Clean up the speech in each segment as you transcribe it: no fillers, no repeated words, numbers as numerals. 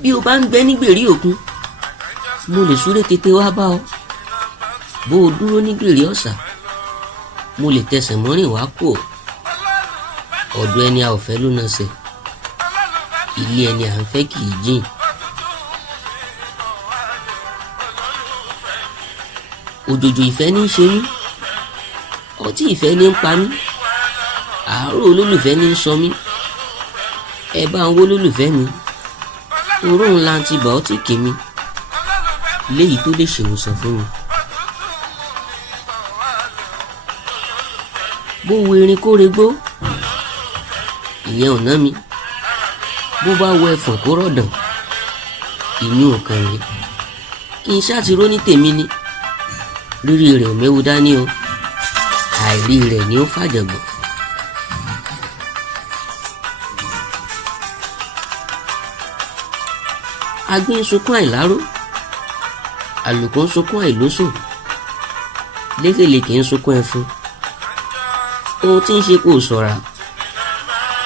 bí o bá ń gbé nígbèrí òkun mo lè súré tètè wá bá ọ. bó o dúró nígbèrí ọ̀sà mo lè tẹsẹ̀ mọ́rìn wá kó o. ọ̀dọ̀ ẹni a ò fẹ́ ló nasẹ̀, ilé ẹni à ń fẹ́ kì í jìn. òjòjò ìfẹ́ ní í ṣe mí, ọtí ìfẹ́ ní ń pa mí, àárò olólùfẹ́ ní ń sọ mí. ẹ bá ń wó olólùfẹ́ mi, oró ńlá antibàọ́tìkì mi léyìí tó lè ṣèwòsàn fún mi. bó wo erin kó regbó, ìyẹn ò ná mi. bó bá wọ ẹfọ̀n kó rọ̀dàn, ìyún ọ̀kan rẹ̀. kí n ṣáàtìró ní tèmi ni, rírí rẹ̀ ò méwu dání o, àìrí rẹ̀ ni ó fàjọ̀gbọ̀n. agbín ń sunkún àìláró, àlùkò ń sunkún àìlósùn, lékèlékè ń sunkún ẹfun. ohun tí ń ṣe kò ṣọ́ra,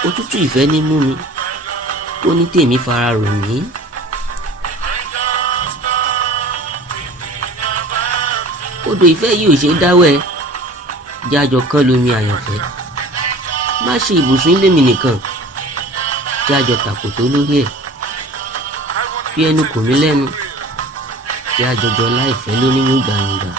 òtútù ìfẹ́ ní mú mi, ó ní tèmi fara rò mí. odò ìfẹ́ yìí ò ṣe dáwẹ́, jájọ kán lómi àyànfẹ́. má ṣe ibùsùn ilé mi nìkan, jájọ tàkòtò lórí ẹ̀. bí ẹnu kò mí lẹ́nu, jájọjọ láìfẹ́ lóníwó gbàǹgbà.